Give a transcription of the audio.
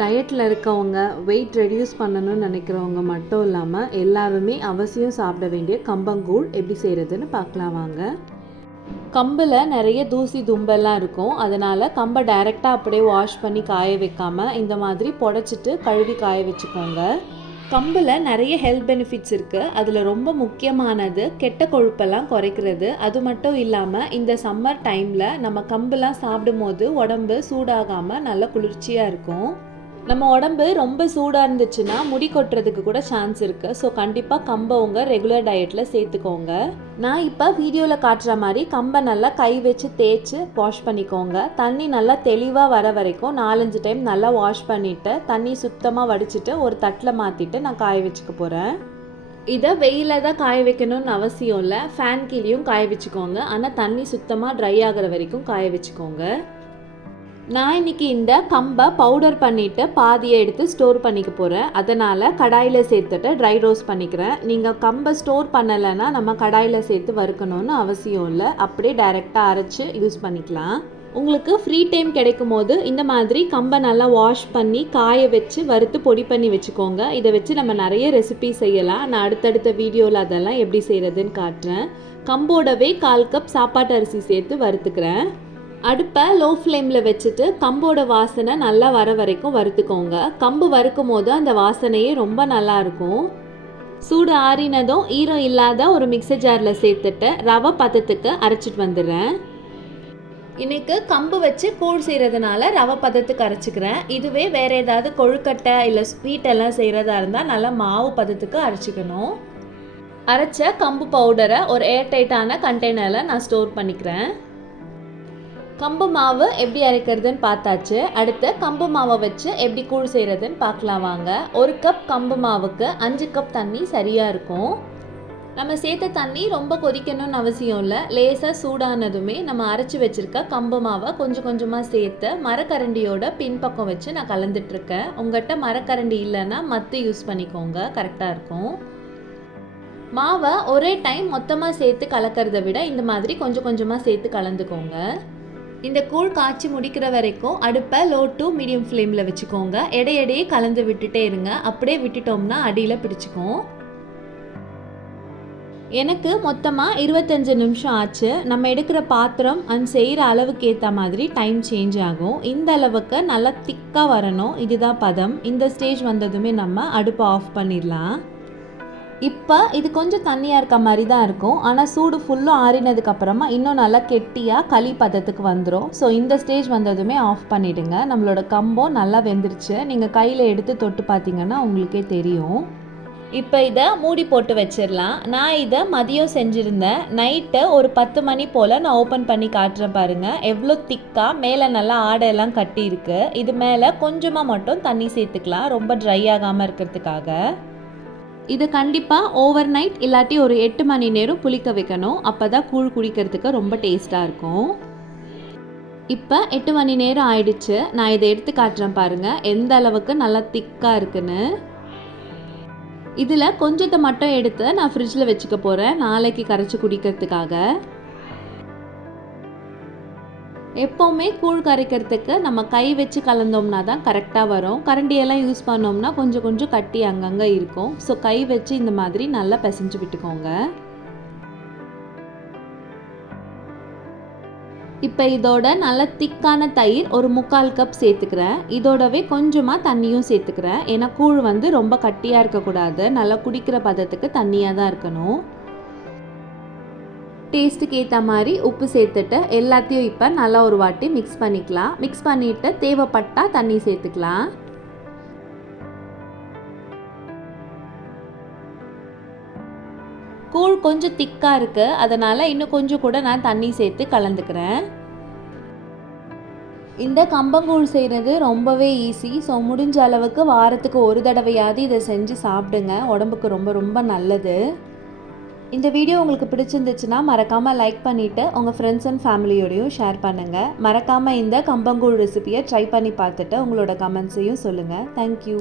டயட்டில் இருக்கவங்க weight reduce பண்ணணும்னு நினைக்கிறவங்க மட்டும் இல்லாமல் எல்லாருமே அவசியம் சாப்பிட வேண்டிய கம்பங்கூழ் எப்படி செய்கிறதுன்னு பார்க்கலாம் வாங்க. கம்பில் நிறைய தூசி தும்பெல்லாம் இருக்கும். அதனால் கம்பை டைரெக்டாக அப்படியே வாஷ் பண்ணி காய வைக்காமல் இந்த மாதிரி புடச்சிட்டு கழுவி காய வச்சுக்கோங்க. கம்பில் நிறைய ஹெல்த் பெனிஃபிட்ஸ் இருக்குது அதில் ரொம்ப முக்கியமானது கெட்ட கொழுப்பெல்லாம் குறைக்கிறது. அது மட்டும் இல்லாமல் இந்த சம்மர் டைமில் நம்ம கம்பெல்லாம் சாப்பிடும்போது உடம்பு சூடாகாமல் நல்ல குளிர்ச்சியாக இருக்கும். நம்ம உடம்பு ரொம்ப சூடாக இருந்துச்சுன்னா முடி கொட்டுறதுக்கு கூட சான்ஸ் இருக்குது ஸோ கண்டிப்பாக கம்பை உங்கள் ரெகுலர் டயட்டில் சேர்த்துக்கோங்க. நான் இப்போ வீடியோவில் காட்டுற மாதிரி கம்பை நல்லா கை வச்சு தேய்ச்சி வாஷ் பண்ணிக்கோங்க. தண்ணி நல்லா தெளிவாக வர வரைக்கும் நாலஞ்சு டைம் நல்லா வாஷ் பண்ணிவிட்டு தண்ணி சுத்தமாக வடிச்சிட்டு ஒரு தட்டில் மாற்றிட்டு நான் காய வச்சுக்க போகிறேன் இதை வெயிலில் தான் காய வைக்கணும்னு அவசியம் இல்லை. ஃபேன் கீழேயும் காய வச்சுக்கோங்க. ஆனால் தண்ணி சுத்தமாக ட்ரை ஆகிற வரைக்கும் காய வச்சுக்கோங்க. நான் இன்னைக்கு இந்த கம்பை பவுடர் பண்ணிவிட்டு பாதியை எடுத்து ஸ்டோர் பண்ணிக்க போகிறேன் அதனால் கடாயில் சேர்த்துட்டு ட்ரை ரோஸ்ட் பண்ணிக்கிறேன். நீங்கள் கம்பை ஸ்டோர் பண்ணலைன்னா நம்ம கடாயில் சேர்த்து வறுக்கணும்னு அவசியம் இல்லை. அப்படியே டைரெக்டாக அரைச்சி யூஸ் பண்ணிக்கலாம். உங்களுக்கு ஃப்ரீ டைம் கிடைக்கும் போது இந்த மாதிரி கம்பை நல்லா வாஷ் பண்ணி காய வச்சு வறுத்து பொடி பண்ணி வச்சுக்கோங்க. இதை வச்சு நம்ம நிறைய ரெசிபி செய்யலாம். நான் அடுத்தடுத்த வீடியோவில் அதெல்லாம் எப்படி செய்கிறதுன்னு காட்டுறேன். கம்போடவே கால் கப் சாப்பாட்டு அரிசி சேர்த்து வறுத்துக்கிறேன். அடுப்பை லோ ஃப்ளேமில் வச்சுட்டு கம்போட வாசனை நல்லா வர வரைக்கும் வறுத்துக்கோங்க. கம்பு வறுக்கும் போது அந்த வாசனையே ரொம்ப நல்லா இருக்கும். சூடு ஆறினதும் ஈரம் இல்லாத ஒரு மிக்சர் ஜாரில் சேர்த்துட்டு ரவை பதத்துக்கு அரைச்சிட்டு வந்துடுறேன். இன்னைக்கு கம்பு வச்சு கூழ் செய்கிறதுனால ரவை பதத்துக்கு அரைச்சிக்கிறேன். இதுவே வேற ஏதாவது கொழுக்கட்டை இல்லை ஸ்வீட் எல்லாம் செய்கிறதா இருந்தால் நல்லா மாவு பதத்துக்கு அரைச்சிக்கணும். அரைச்ச கம்பு பவுடரை ஒரு ஏர் டைட்டான கண்டெய்னரில் நான் ஸ்டோர் பண்ணிக்கிறேன். கம்பு மாவு எப்படி அரைக்கிறதுன்னு பார்த்தாச்சு. அடுத்து கம்பு மாவை வச்சு எப்படி கூழ் செய்கிறதுன்னு பார்க்கலாம் வாங்க. ஒரு கப் கம்பு மாவுக்கு அஞ்சு கப் தண்ணி சரியாக இருக்கும். நம்ம சேர்த்த தண்ணி ரொம்ப கொதிக்கணும்னு அவசியம் இல்லை. லேசாக சூடானதுமே நம்ம அரைச்சி வச்சுருக்க கம்பு மாவை கொஞ்சம் கொஞ்சமாக சேர்த்து மரக்கரண்டியோட பின்பக்கம் வச்சு நான் கலந்துட்டுருக்கேன் உங்கள்கிட்ட மரக்கரண்டி இல்லைன்னா மத்து யூஸ் பண்ணிக்கோங்க. கரெக்டாக இருக்கும். மாவை ஒரே டைம் மொத்தமாக சேர்த்து கலக்கிறத விட இந்த மாதிரி கொஞ்சம் கொஞ்சமாக சேர்த்து கலந்துக்கோங்க. இந்த கூழ் காய்ச்சி முடிக்கிற வரைக்கும் அடுப்பை லோ டு மீடியம் ஃப்ளேமில் வச்சுக்கோங்க. எடையடையே கலந்து விட்டுட்டே இருங்க. அப்படியே விட்டுட்டோம்னா அடியில் பிடிச்சிக்கும். எனக்கு மொத்தமாக இருபத்தஞ்சு நிமிஷம் ஆச்சு. நம்ம எடுக்கிற பாத்திரம் அண்ட் செய்கிற அளவுக்கு ஏற்ற மாதிரி டைம் சேஞ்ச் ஆகும். இந்த அளவுக்கு நல்லா திக்காக வரணும். இதுதான் பதம். இந்த ஸ்டேஜ் வந்ததுமே நம்ம அடுப்பை ஆஃப் பண்ணிடலாம். இப்போ இது கொஞ்சம் தண்ணியாக இருக்க மாதிரி தான் இருக்கும். ஆனால் சூடு ஃபுல்லும் ஆறினதுக்கப்புறமா இன்னும் நல்லா கெட்டியாக களி பதத்துக்கு வந்துடும் ஸோ இந்த ஸ்டேஜ் வந்ததுமே ஆஃப் பண்ணிவிடுங்க நம்மளோட கம்பம் நல்லா வெந்துருச்சு. நீங்கள் கையில் எடுத்து தொட்டு பார்த்தீங்கன்னா உங்களுக்கே தெரியும். இப்போ இதை மூடி போட்டு வச்சிடலாம். நான் இதை மதியம் செஞ்சுருந்தேன். நைட்டு ஒரு பத்து மணி போல் நான் ஓப்பன் பண்ணி காட்டுறேன் பாருங்கள் எவ்வளோ திக்காக மேலே நல்லா ஆடையெல்லாம் கட்டியிருக்கு. இது மேலே கொஞ்சமாக மட்டும் தண்ணி சேர்த்துக்கலாம். ரொம்ப ட்ரை ஆகாமல் இருக்கிறதுக்காக. இது கண்டிப்பாக ஓவர் நைட் இல்லாட்டி ஒரு எட்டு மணி நேரம் புளிக்க வைக்கணும். அப்போ தான் கூழ் குடிக்கிறதுக்கு ரொம்ப டேஸ்ட்டாக இருக்கும். இப்போ எட்டு மணி நேரம் ஆயிடுச்சு. நான் இதை எடுத்து காட்டுறேன் பாருங்கள் எந்த அளவுக்கு நல்லா திக்காக இருக்குன்னு. இதில் கொஞ்சத்தை மட்டும் எடுத்து நான் ஃப்ரிட்ஜில் வச்சுக்க போகிறேன் நாளைக்கு கரைச்சி குடிக்கிறதுக்காக. எப்போவுமே கூழ் கரைக்கிறதுக்கு நம்ம கை வச்சு கலந்தோம்னா தான் கரெக்டாக வரும். கரண்டியெல்லாம் யூஸ் பண்ணோம்னா கொஞ்சம் கொஞ்சம் கட்டி அங்கங்கே இருக்கும். ஸோ கை வச்சு இந்த மாதிரி நல்லா பிசைஞ்சு விட்டுக்கோங்க. இப்போ இதோட நல்ல திக்கான தயிர் ஒரு முக்கால் கப் சேர்த்துக்கிறேன். இதோடவே கொஞ்சமாக தண்ணியும் சேர்த்துக்கிறேன். ஏன்னா கூழ் வந்து ரொம்ப கட்டியாக இருக்கக்கூடாது. நல்லா குடிக்கிற பதத்துக்கு தண்ணியாக தான் இருக்கணும். டேஸ்ட்டுக்கு ஏற்ற மாதிரி உப்பு சேர்த்துட்டு எல்லாத்தையும் இப்போ நல்லா ஒரு வாட்டி மிக்ஸ் பண்ணிக்கலாம். மிக்ஸ் பண்ணிவிட்டு தேவைப்பட்டால் தண்ணி சேர்த்துக்கலாம். கூழ் கொஞ்சம் திக்காக இருக்குது அதனால் இன்னும் கொஞ்சம் கூட நான் தண்ணி சேர்த்து கலந்துக்கிறேன். இந்த கம்பங்கூழ் செய்கிறது ரொம்பவே ஈஸி. ஸோ முடிஞ்ச அளவுக்கு வாரத்துக்கு ஒரு தடவையாவது இதை செஞ்சு சாப்பிடுங்க. உடம்புக்கு ரொம்ப ரொம்ப நல்லது. இந்த வீடியோ உங்களுக்கு பிடிச்சிருந்துச்சுன்னா மறக்காமல் லைக் பண்ணிவிட்டு உங்கள் ஃப்ரெண்ட்ஸ் அண்ட் ஃபேமிலியோடையும் ஷேர் பண்ணுங்கள் மறக்காமல் இந்த கம்பங்கூழ் ரெசிபியை ட்ரை பண்ணி பார்த்துட்டு உங்களோட கமெண்ட்ஸையும் சொல்லுங்கள் தேங்க்யூ